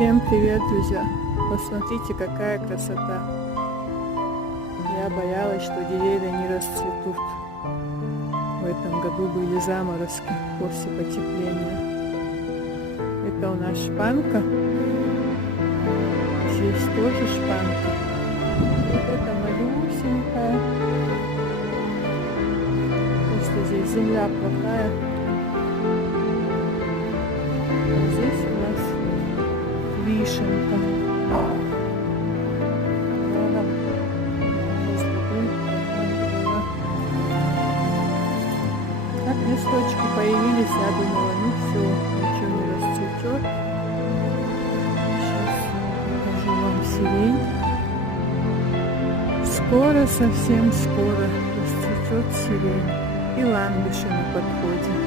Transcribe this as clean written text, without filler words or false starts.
Всем привет, друзья! Посмотрите, какая красота! Я боялась, что деревья не расцветут. В этом году были заморозки после потепления. Это у нас шпанка. Здесь тоже шпанка. Вот это малюсенькая. Просто здесь земля плохая. А здесь у нас вишенка. Как листочки появились, я думала, ну все, ничего не расцветет. Сейчас покажу вам сирень. Скоро, совсем скоро расцветет сирень. И ландыши на подходе.